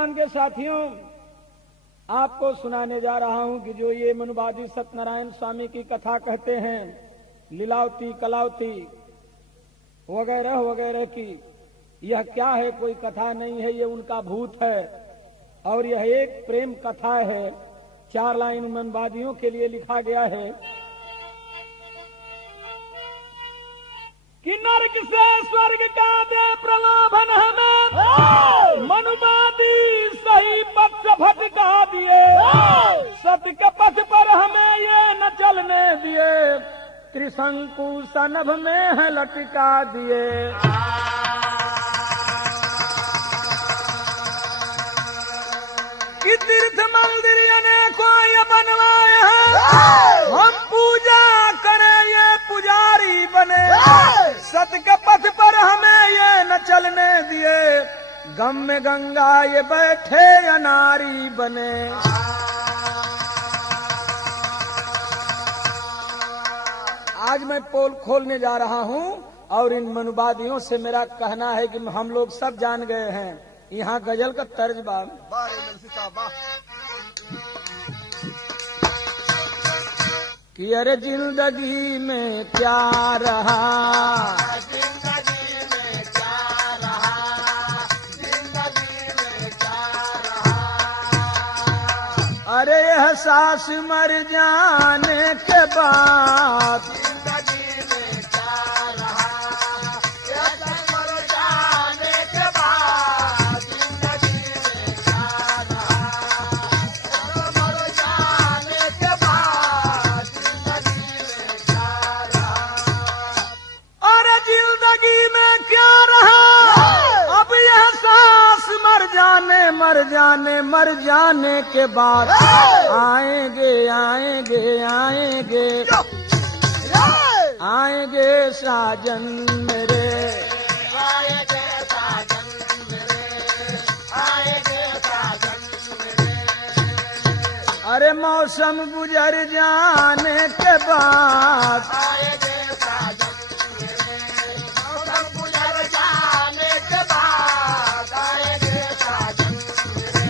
हिंदुस्तान के साथियों, आपको सुनाने जा रहा हूं कि जो ये मनुवादी सत्यनारायण स्वामी की कथा कहते हैं, लीलावती कलावती वगैरह वगैरह की, यह क्या है? कोई कथा नहीं है, ये उनका भूत है। और यह एक प्रेम कथा है। 4 लाइन मनुवादियों के लिए लिखा गया है कि नरक से स्वर्ग का दे प्रलोभन हमें, मनुवादी सही पथ से भटका दिए, सत्य के पथ पर हमें ये न चलने दिए, त्रिशंकु सनभ में है लटका दिए। कि तीर्थ मंदिर अनेकों ये बनवाए हैं, हम पूजा करें ये पुजारी बने, सत्य के पथ पर हमें ये न चलने दिए, गम में गंगा ये बैठे या नारी बने। आज मैं पोल खोलने जा रहा हूं और इन मनुवादियों से मेरा कहना है कि हम लोग सब जान गए हैं, यहाँ गजल का तर्ज बा कि अरे जिंदगी में क्या रहा, जिंदगी में क्या रहा, जिंदगी में क्या रहा, अरे एहसास मर जाने के बाद, जिंदगी में क्या रहा, एहसास मर जाने के बाद, जिंदगी में क्या रहा, मर जाने के बाद, जिंदगी में क्या रहा, अरे जिंदगी में क्या रहा, अब यह सांस मर जाने के बाद, आएंगे आएंगे आएंगे आएंगे साजन मेरे, आएंगे साजन मेरे, आएंगे साजन मेरे, अरे मौसम गुजर जाने के बाद, आएंगे साजन मेरे, मौसम गुजर जाने के बाद, आएंगे साजन मेरे,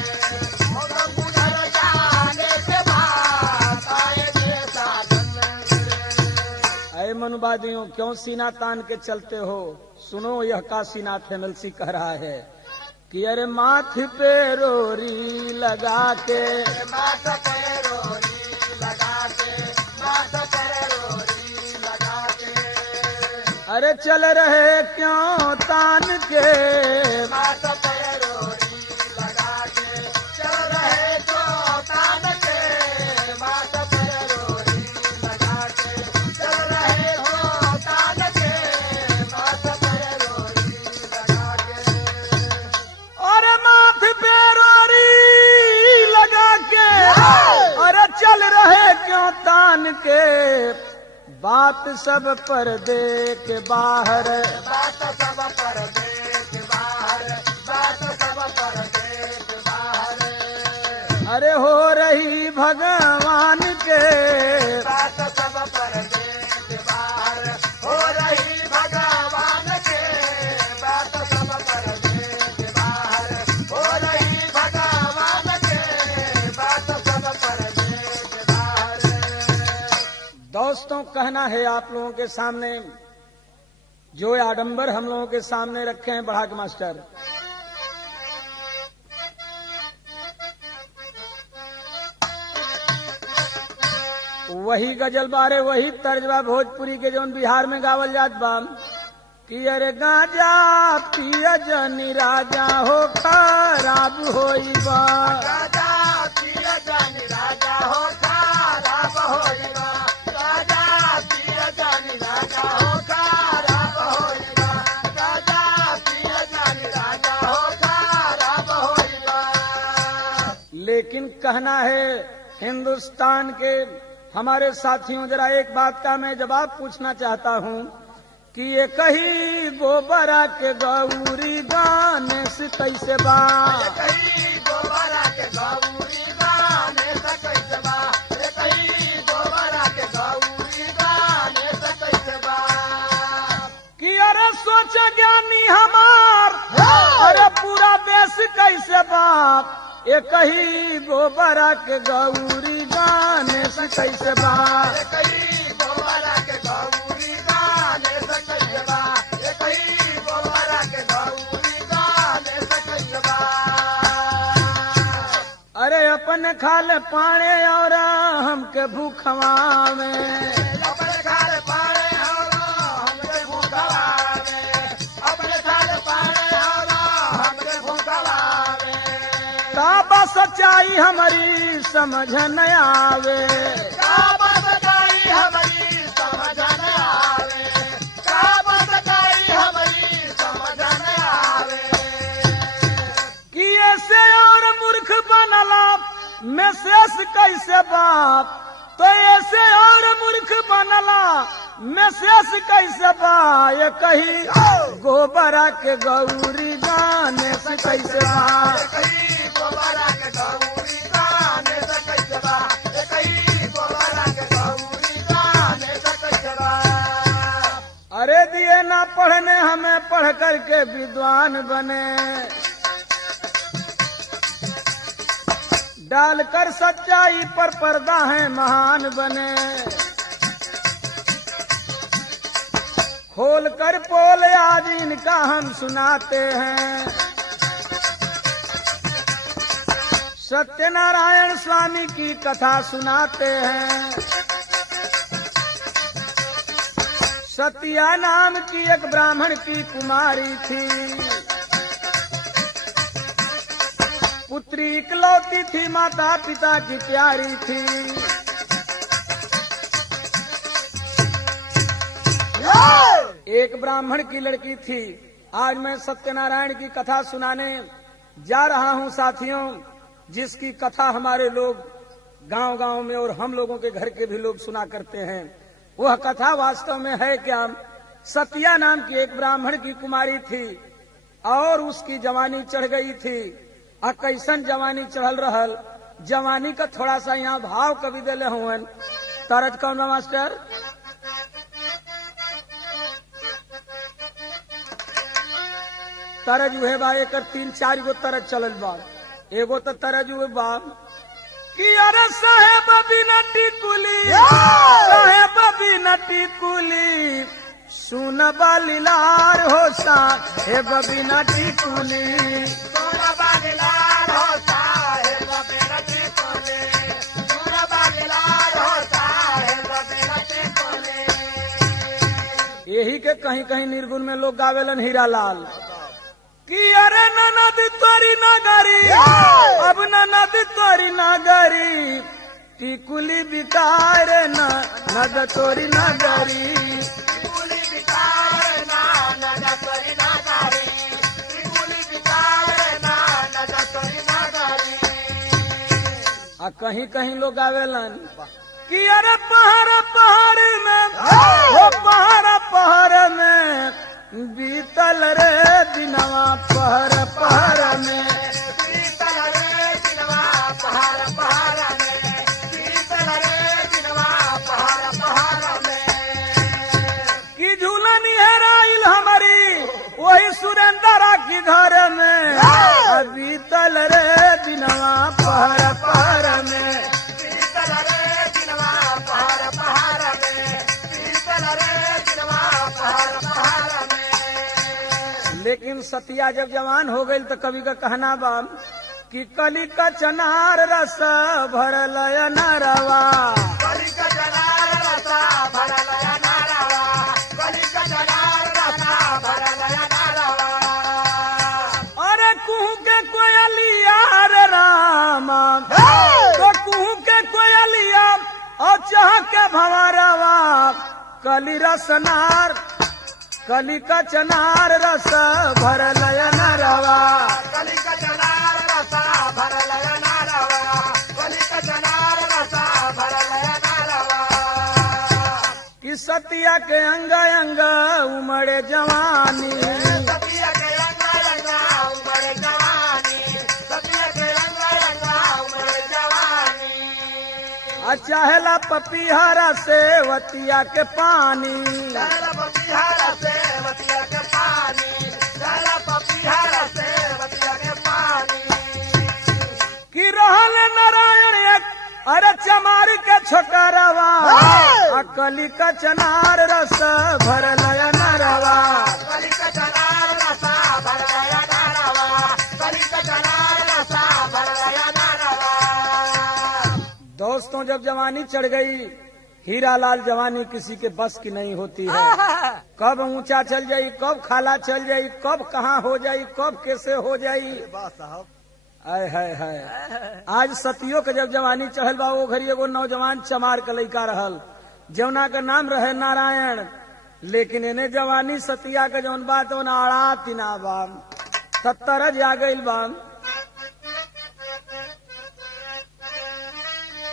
मौसम गुजर जाने के बाद, आएंगे साजन मेरे। ऐ मनुवादियों, क्यों सीना तान के चलते हो? सुनो, यह काशीनाथ हेमलसी कह रहा है कि अरे माथे पे रोरी लगा के, माथे पे रोरी लगा के, माथे पे रोरी लगा के, अरे चल रहे क्यों तान के, माथे पे रोरी लगा के, चल रहे क्यों तान के, माथे पे रोरी लगा के, चल रहे क्यों तान के, माथे पे रोरी लगा के, अरे माथे पे रोरी लगा के, अरे चल रहे क्यों तान के, बात सब पर्दे के बाहर, बात सब पर्दे के बाहर, बात सब पर्दे के बाहर, अरे हो रही भगवान के, बात सब पर्दे के बाहर, हो रही भगवान के, बात सब पर्दे के बाहर, हो रही भगवान के, बात सब पर्दे के बाहर। दोस्तों, कहना है आप लोगों के सामने, जो आडंबर हम लोगों के सामने रखे हैं बढ़ा के मास्टर, वही गजल बारे, वही तर्जबा भोजपुरी के जो बिहार में गावल जात बा कि अरे गांजा पिया जनी राजा हो खराब होई बा, गांजा पिया जनी राजा हो खराब होई बा, गांजा पिया जनी राजा हो खराब होई बा, गांजा पिया जनी राजा हो खराब होई बा। लेकिन कहना है हिंदुस्तान के हमारे साथियों, जरा एक बात का मैं जवाब पूछना चाहता हूं कि ये कहीं गोबरा के गौरी गाने से कैसे बा, कहीं गोबरा के गौरी गाने से कैसे बा, कहीं गोबरा के गौरी गाने से कैसे बा, कि अरे सोच ज्ञानी हमार, अरे पूरा देश कैसे बाप एक ही गोबरा के गौरी गाने से कैसे बाप अरे अपन खाले पाने और हमके भूखवा में काबा सच्चाई हमारी समझ न आवे कि ऐसे और मूर्ख बनला में शेष कैसे बाप तो ऐसे और मूर्ख बनला में शेष कैसे बा ये कही गोबरा के गौरी गाने से कैसे बा अरे दिए ना पढ़ने हमें पढ़ करके विद्वान बने डालकर सच्चाई पर पर्दा है महान बने खोल कर पोल आज इनका हम सुनाते हैं सत्यनारायण स्वामी की कथा सुनाते हैं सतिया नाम की एक ब्राह्मण की कुमारी थी पुत्री इकलौती थी माता पिता की प्यारी थी एक ब्राह्मण की लड़की थी। आज मैं सत्यनारायण की कथा सुनाने जा रहा हूं साथियों जिसकी कथा हमारे लोग गांव-गांव में और हम लोगों के घर के भी लोग सुना करते हैं। वह कथा वास्तव में है क्या सतिया नाम की एक ब्राह्मण की कुमारी थी और उसकी जवानी चढ़ गई थी। कैसन जवानी चढ़ल रहल जवानी का थोड़ा सा यहाँ भाव कवि दिले हुए तरज कौन मास्टर तरज हुए बा एक 3-4 गो तरज चलल बा एगो तो तरज हुए बा कि अरे साहेब बिना टिकुली साहेब बिना टिकुली सुन बालीलार हो साहेब बिना टिकुली यही के कहीं कहीं निर्गुण में लोग गावेलन हीरा लाल कि अरे ननद तोरी नगरी अब ननद तोरी नगरी टिकुली बिकार नद तोरी नगरी कहीं कहीं लोग आवेलन कि अरे पहाड़ में वो पहाड़ में बीतल रे दिनवा पहाड़ में बीतल रे दिनवा पहाड़ में बीतल रे दिनवा पहाड़ में कि झूलन हेराइल हमारी वही सुरेंद्रा की घर में बीतल रे दिनवा पहाड़ में बीतल रे दिनवा पहाड़ में बीतल रे दिनवा पहाड़ में। लेकिन सतिया जब जवान हो गई तो कवि का कहना बा कि कली का चनार रस भरल नरवा कली का चनार रस भरल नरवा कली का चनार रस भरल नरवा अरे कुहू के कोयलिया रे रामा तो कुहू के कोयलिया और चाह के भंवरवा कली रसनार कली का चनार रस भरल नरवा कली का चनार रस भरल नरवा कली का चनार रस भरल नरवा कि सतिया के अंग अंग उमड़े जवानी सतिया के अंग अंग उमड़े जवानी सतिया के अंग अंग उमड़े जवानी चाहेला पपीहरा से वतिया के पानी चाहेला पपीहरा से वतिया के पानी चाहेला पपीहरा से वतिया के पानी अरे चमार के छोकरवा अकली का चनार रस भरल नरवा। दोस्तों जब जवानी चढ़ गई, हीरा लाल जवानी किसी के बस की नहीं होती है। कब ऊंचा चल जाई, कब खाला चल जाई, कब कहाँ हो जाई, कब कैसे हो जाई। आय हाय हाय। आज सतियों के जब जवानी चढ़ल बा, वो घड़ी एगो नौजवान चमार के लइका रहल, जौना का नाम रहे नारायण। लेकिन इन्हें जवानी सतिया के जौन बात वो आड़ा तिना बा, 70 आ गईल बा।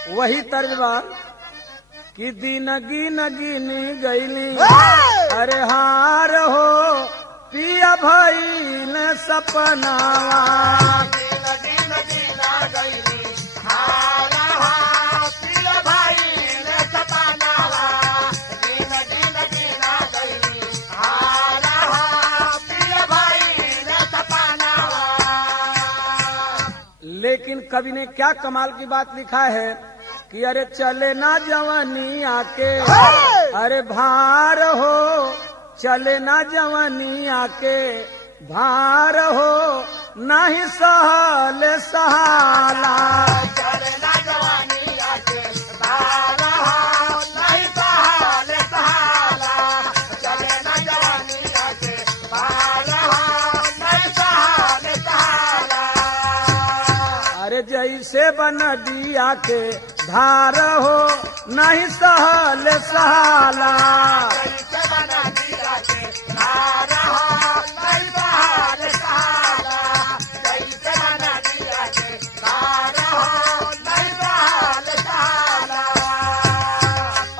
वही तर्ज बा कि दिन गिन गिनी गईली, अरे हार हो पिया भाई ने सपनावा। लेकिन कवि ने क्या कमाल की बात लिखा है कि अरे चले ना जवानी आके, अरे भार हो चले ना जवानी आके, भार हो नहीं सहल सहाला। चले ना जवानी आके, भार हो नहीं सहल सहाला। चले ना जवानी आके, भार हो नहीं सहल सहाला। अरे जैसे बन दिया के धार हो नहीं सहल सहाला।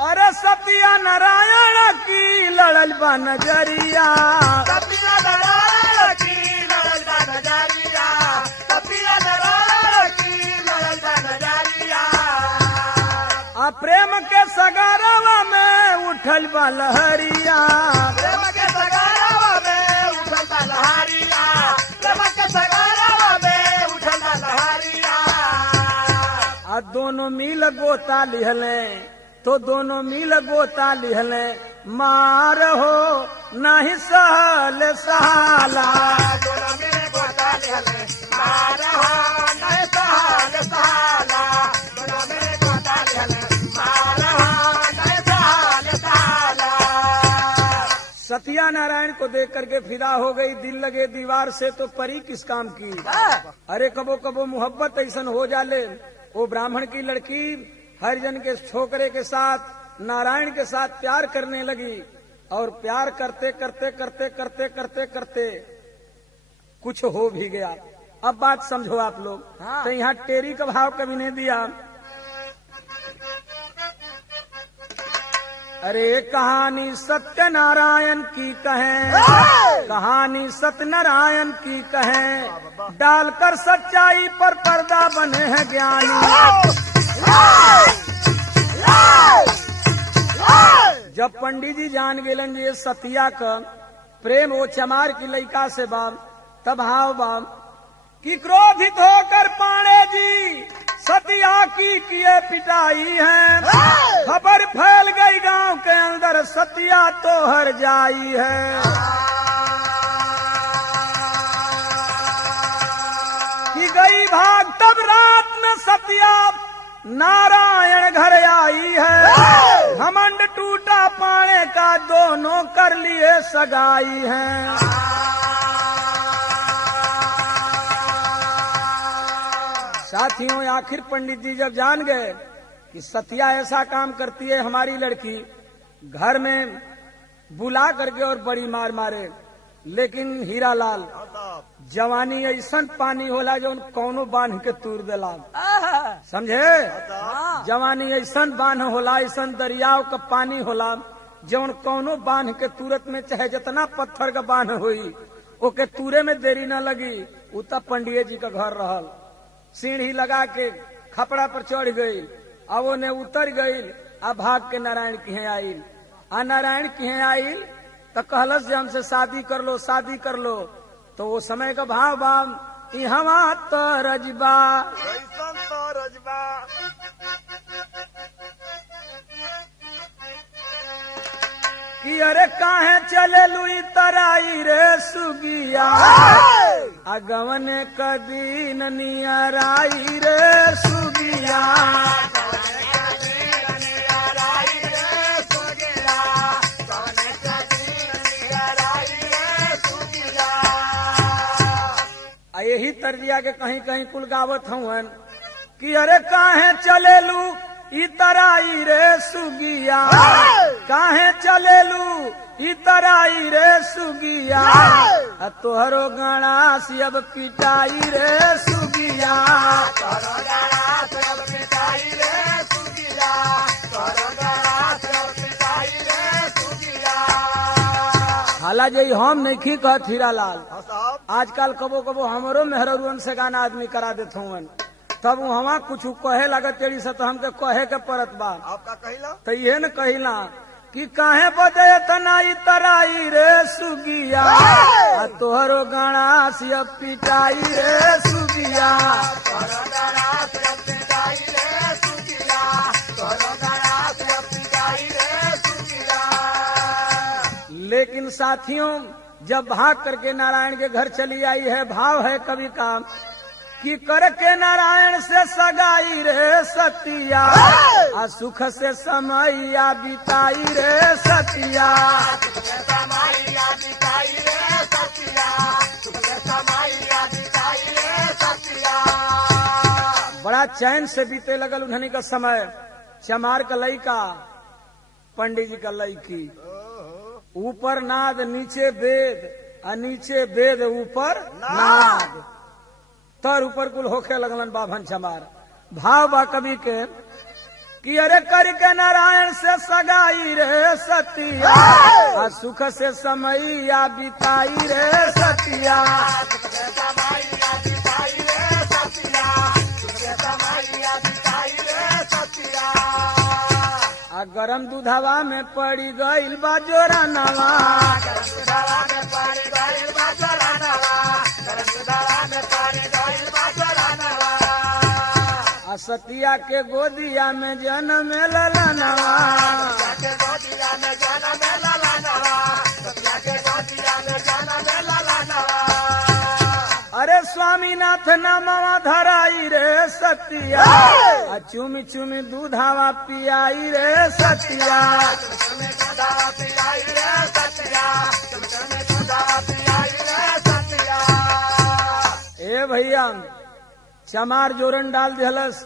अरे सतिया नारायण की लड़ल बा नजरिया, सतिया नारायण की लड़ल बा नजरिया, सतिया नारायण की लड़ल बा नजरिया। आ प्रेम के सगारवा में उठल बा लहरिया, प्रेम के सगारवा में उठल बा लहरिया, प्रेम के सगारवा में उठल बा लहरिया। आ दोनों मिल गोता लिहले, तो दोनों मिल गोता लिहले, मार हो नहीं सहल सहाला। दोनों मिल गोता लिहले, मार हो नहीं सहल सहाला। दोनों मिल गोता लिहले, मार हो नहीं सहल सहाला। सतिया नारायण को देख करके फिदा हो गई, दिल लगे दीवार से तो परी किस काम की। अरे कबो कबो मोहब्बत ऐसन हो जाले, वो ब्राह्मण की लड़की हरिजन के छोकरे के साथ नारायण के साथ प्यार करने लगी, और प्यार करते करते करते करते करते करते कुछ हो भी गया। अब बात समझो आप लोग। तो यहाँ टेरी का भाव कभी नहीं दिया। अरे कहानी सत्यनारायण की कहें, कहानी सत्यनारायण की कहें, डालकर सच्चाई पर पर्दा बने हैं ज्ञानी। जब पंडित जी जान गेलन ये सतिया का प्रेम वो चमार की लइका से बाप, तब हाव बाप कि क्रोधित होकर पाणे जी सतिया की किए पिटाई है। खबर फैल गई गांव के अंदर, सतिया तो हर जाई है। कि गई भाग तब रात में सतिया नारायण घर आई है। घमंड टूटा पाने का, दोनों कर लिए सगाई है। साथियों आखिर पंडित जी जब जान गए कि सतिया ऐसा काम करती है, हमारी लड़की घर में बुला करके और बड़ी मार मारे। लेकिन हीरा लाल जवानी ऐसन पानी होला जो कौनो बांध के तूर देला, समझे। जवानी ऐसन बांध होला, ऐसन दरियाव का पानी होला जौन कौनो बांध के तुरत में चाहे जितना पत्थर का बांध हुई ओके तूरे में देरी न लगी। उतना पंडिये जी का घर रहल, सीढ़ी लगा के खपड़ा पर चढ़ गई, अब वो ने उतर गई, अब भाग के नारायण की आईल। आ नारायण की आईल तो कहलस जे हमसे शादी कर लो, शादी कर लो। तो वो समय का भाव बाम इहवा तरजबा, बजबा कि अरे काहे चले लुई तराई रे सुगिया अगवन कदीन नियराई रे सुगिया यही तर्जिया के कहीं कहीं कुल गावत हवन कि अरे काहे चले लू इतराई रे सुगिया काहे चलेलू इतराई रे सुगिया तोहरो गणास अब पिटाई रे सुगिया तोहरो गणास अब पिटाई रे सुगिया तोहरो गणास अब पिटाई रे सुगिया। हाला जई हम नहीं कहत हीरालाल साहब आजकल कबो कबो हमरो मेहरुअन से गाना आदमी करा देत हवन तब वहाँ कुछ कहे लगत तेरी से तो हमके कहे के परत बा आपका कहिला तो ये न कहिला कि काहे बदे तनाई तराई रे सुगिया तोहरो गणास अब पिटाई रे सुगिया तोहरो गणास अब पिटाई रे सुगिया तोहरो गणास अब पिटाई रे सुगिया। लेकिन साथियों जब भाग करके नारायण के घर चली आई है भाव है कवि का कि करके नारायण से सगाई रे सतिया आ सुख से समैया बिताई रे सतिया समैया बिताई रे सतिया सुख से समैया बिताई रे सतिया। बड़ा चैन से बीते लगल उन्हनी का समय चमार का लईका पंडित जी का लईकी ऊपर नाद नीचे वेद आ नीचे वेद ऊपर नाद तर ऊपर कुल होखे लगलन बाभन चमार भाव बा कवि के कि अरे करके नारायण से सगाई रे सतिया आ सुख से समैया बिताई रे सतिया सुख से समैया बिताई रे सतिया सुख से समैया बिताई रे सतिया। आ गरम दूधवा में पड़ी गईल बा जोरा नवा गरम दूधवा में पड़ी गईल बा जोरा नवा गरम दूधवा में पड़ी गईल बा जोरा नवा। आ सतिया के गोदिया में जन्म ललनवा सतिया के गोदिया में जन्म ललनवा सतिया के गोदिया में जन्म ललनवा। अरे स्वामीनाथ नामवा धराई रे सतिया आ चुमी चुमी दूधावा पियाई रे सतिया तुम्हें दूधवा पियाई रे सतिया तुम्हें दूधवा पियाई रे सतिया। ए भैया चमार जोरन डाल दिहलस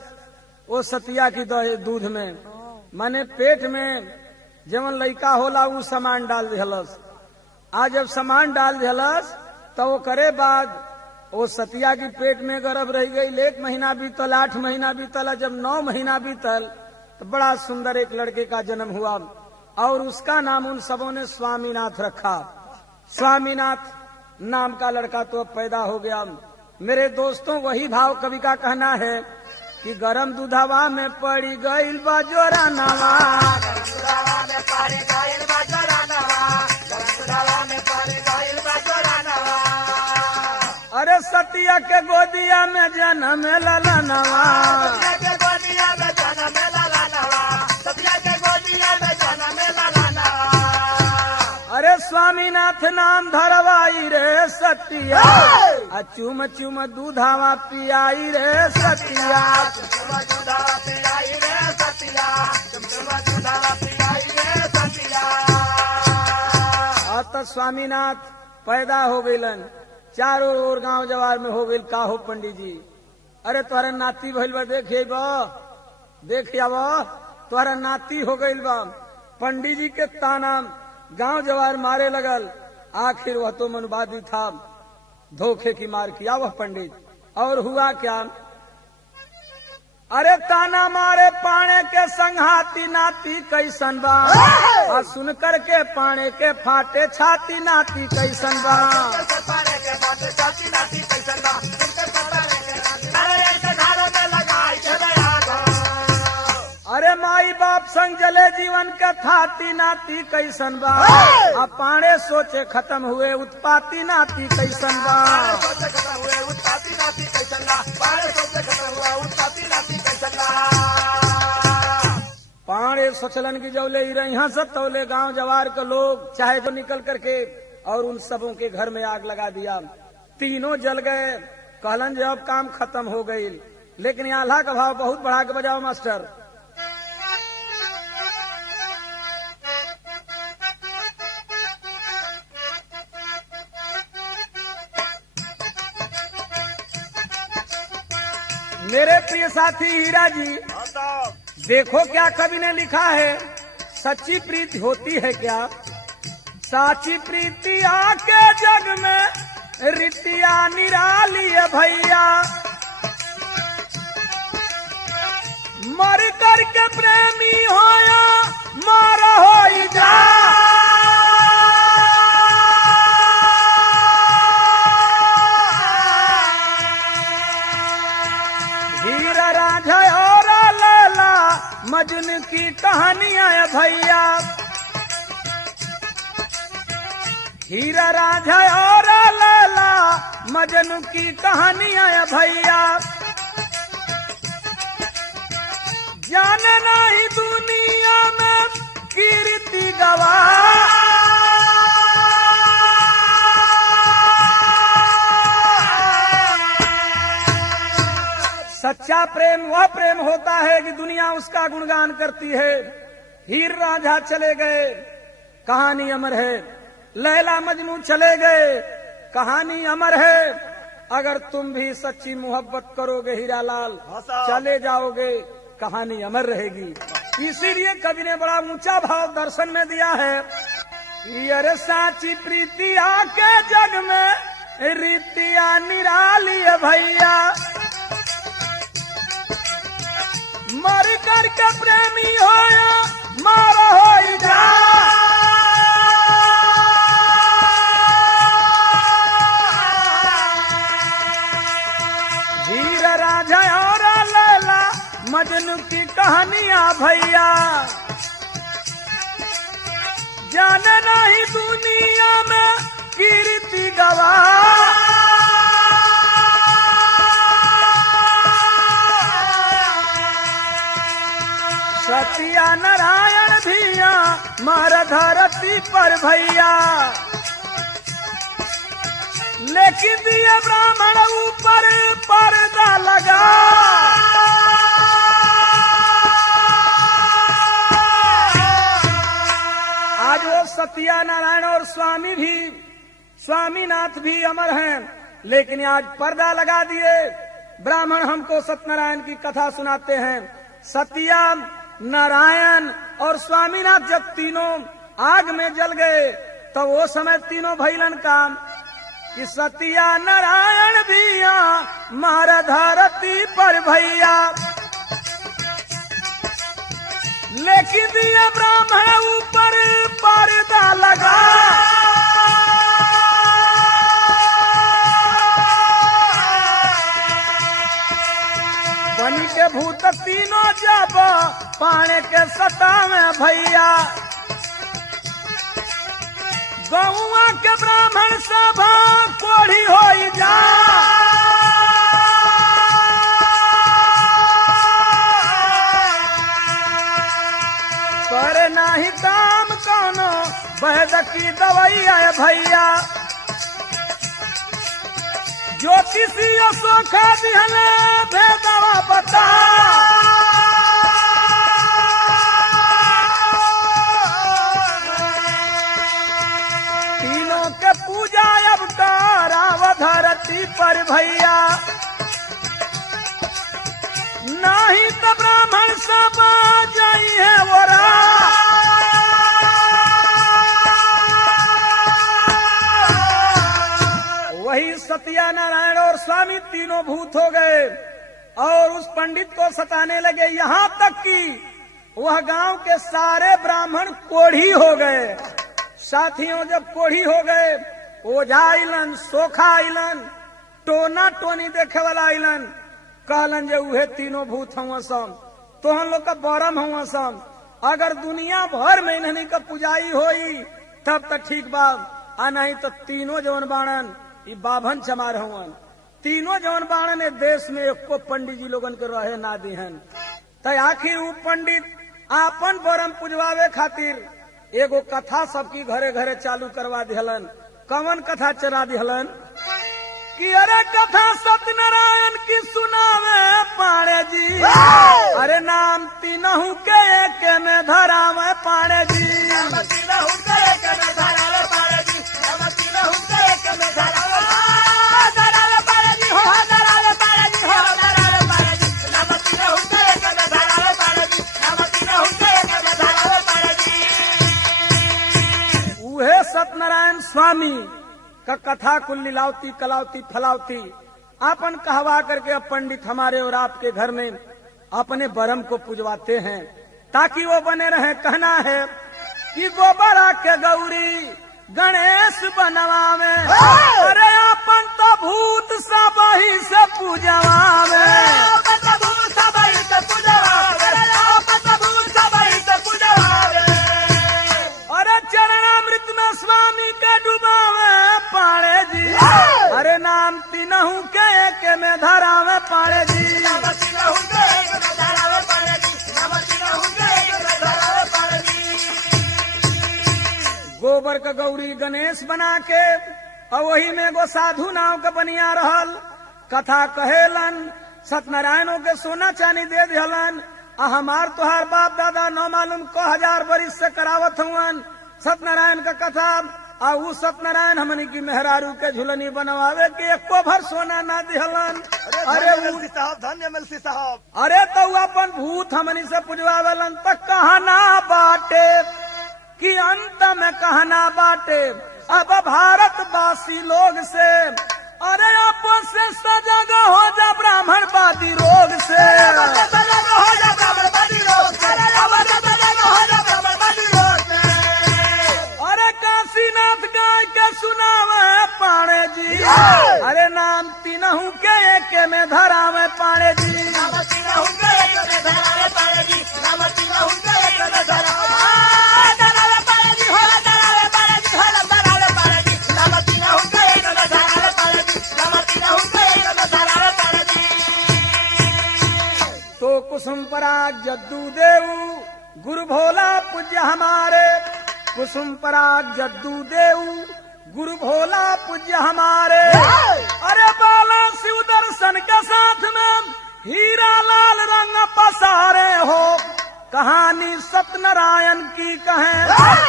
वो सतिया की दूध में माने पेट में जवन लइका होला उ सामान डाल दिहलस। आज जब सामान डाल दिहलस तो वो करे बाद वो सतिया की पेट में गर्भ रह गई 1 महीना बीतल 8 महीना बीतल जब 9 महीना बीतल तो बड़ा सुंदर एक लड़के का जन्म हुआ और उसका नाम उन सबों ने स्वामीनाथ रखा। स्वामीनाथ नाम का लड़का तो अब पैदा हो गया। मेरे दोस्तों वही भाव कवि का कहना है कि गरम दूधवा में पड़ी गईल बा जोरा नवा गरम दूधवा में पड़ी गईल बा जोरा नवा गरम दूधवा में पड़ी गईल बा जोरा नवा। अरे सतिया के गोदिया में जन्म ललनवा सतिया के गोदिया में जन्म ललनवा सतिया के गोदिया में जन्म ललनवा। अरे स्वामीनाथ नाम धरवाई रे सतिया आ चुम चुम दूधावा पियाई रे सतिया तुम दूधवा पियाई रे सतिया तुम दूधवा पियाई रे सतिया। और तो स्वामीनाथ पैदा हो गईलन चारों ओर गांव जवार में हो गई का हो पंडित जी अरे तोहरा नाती भइल बा देखिए बा तोहरा नाती हो गईल बा। पंडित जी के ताना गांव जवार मारे लगल आखिर वह तो मनवादी था धोखे की मार किया वह पंडित और हुआ क्या अरे ताना मारे पाने के संघाती नाती कैसन बा आ सुन करके पाने के फाटे छाती नाती कैसन बा। पाने के बात छाती नाती कैसन बा तुमके पता नहीं अरे ऐसे घरों में लगाई चले आगो। अरे माई बाप संग जले जीवन के थाती नाती कैसन बा आ पाने सोचे खत्म हुए उत्पाती नाती कैसन बा। सोचे खत्म हुए उत्पाती नाती कैसन बा बारे सोचे खत्म हुआ उत्पाती नाती कैसन पाड़े सोचलन की जौले ही रही हंसत तौले गांव जवार के लोग चाहे तो निकल करके और उन सबों के घर में आग लगा दिया। तीनों जल गए। कहलन जब काम खत्म हो गई, लेकिन आल्हा का भाव बहुत बढ़ा के बजाओ मास्टर। मेरे प्रिय साथी हीरा जी, देखो क्या कवि ने लिखा है। सच्ची प्रीति होती है क्या? साची प्रीति आके जग में रितिया निराली है भैया। मर करके प्रेमी होया मार हो जा। हीरा राझा और लैला मजनू की कहानियां है भैया। हीरा राझा और लैला मजनू की कहानियां है भैया। जाने नहीं दुनिया में कीर्ति गवा। सच्चा प्रेम वह प्रेम होता है कि दुनिया उसका गुणगान करती है। हीर राझा चले गए, कहानी अमर है। लैला मजनू चले गए, कहानी अमर है। अगर तुम भी सच्ची मोहब्बत करोगे हीरालाल, चले जाओगे, कहानी अमर रहेगी। इसीलिए कवि ने बड़ा ऊंचा भाव दर्शन में दिया है। अरे साची प्रीति आके जग में रीतिया निराली है भैया। मर करके प्रेमी होया मार हो जा। हीर राझा और लैला मजनू की कहानियां भैया। जाने नहीं दुनिया में कीर्ति गवा। सतिया नारायण भिया मार धरती पर भैया। लेकिन दिए ब्राह्मण ऊपर पर्दा लगा। आज वो सत्या नारायण और स्वामीनाथ भी अमर हैं, लेकिन आज पर्दा लगा दिए। ब्राह्मण हमको सत्यनारायण की कथा सुनाते हैं। सत्या नारायण और स्वामीनाथ जब तीनों आग में जल गए तो वो समय तीनों भैलन काम कि सत्या नारायण भैया मारा धरती पर भैया। लेकिन दिए ब्राह्मण ऊपर पर्दा लगा। बनी के भूत तीनों जब पाने के सता में भैया। गौआ के ब्राह्मण सभा कोढ़ी हो जा। करे नाही काम कौनो वैद की दवाई है भैया। ज्योतिषी सोखा दिहले भेदवा बता। तीनों के पूजा अब कराव धरती पर भैया। नहीं तो ब्राह्मण सब जाई है वरा। वही सत्या नारायण और स्वामी तीनों भूत हो गए और उस पंडित को सताने लगे। यहाँ तक कि वह गांव के सारे ब्राह्मण कोढ़ी हो गए। साथियों, जब कोढ़ी हो गए, ओझा आइलन, सोखा आइलन, टोना टोनी देखे वाला आइलन। कहलन जे उहे तीनों भूत हुआ सम, तो हम लोग का बरम हुआ सम। अगर दुनिया भर में इन्हनी का पुजाई होई तब तक ठीक बात, आ नहीं तो तीनों जवन बाणन ये बाभन चमार हुआ। तीनों जवन बाणन ने देश में एको पंडित जी लोगन के रहे ना दिहन। तो आखिर वो पंडित आपन बरम पुजवावे खातिर एगो कथा सबकी घरे घरे चालू करवा दिहलन। कौन कथा चला दिहलन कि अरे कथा सत्यनारायण की सुनावे पाड़े जी, अरे नाम तीनहु के एक में धरावे पाड़े जी। उहे सत्यनारायण स्वामी का कथा कुल लीलावती कलावती फलावती आपन कहवा करके अब पंडित हमारे और आपके घर में अपने बरम को पुजवाते हैं ताकि वो बने रहे। कहना है कि गोबरा के गौरी गणेश बनवावे, अरे अपन तो भूत सब ही से पूजवावे। अरे चरणामृत में स्वामी के डुबावे पाड़े जी, अरे नाम तीनहु के एक में धरावे पाड़े जी। गोबर का गौरी गणेश बना के और वही में एगो साधु नाव के बनिया रहल। कथा कहेलन सत्यनारायणों के सोना चांदी दे दिहलन। हमार तुहार बाप दादा न मालूम को 1000 बरिस से करावत हुवन सत्यनारायण का कथा। आ उ सत्यनारायण हमनी की मेहरारू के झुलनी बनवावे के एको भर सोना ना दिहलन। अरे साहब धन्य मिलसी साहब, अरे तो अपन भूत हमनी से पुजवावेलन तो कहना बाटे कि अंत में कहना बाटे अब भारतवासी लोग से, अरे आपस से सजग हो जा ब्राह्मणवादी रोग से। अरे काशीनाथ गाय के सुनावे पाड़े जी, अरे नाम तीनहु के एक में धरावे पाड़े जी। तो कुसुम पराग जद्दू देऊ गुरु भोला पूज्य हमारे, कुसुम पराग जद्दू देऊ गुरु भोला पूज्य हमारे। अरे बाला शिव दर्शन के साथ में हीरा लाल रंग पसारे हो, कहानी सत्यनारायण की कहें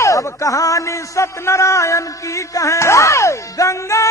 अब कहानी सत्यनारायण की कहें। गंगा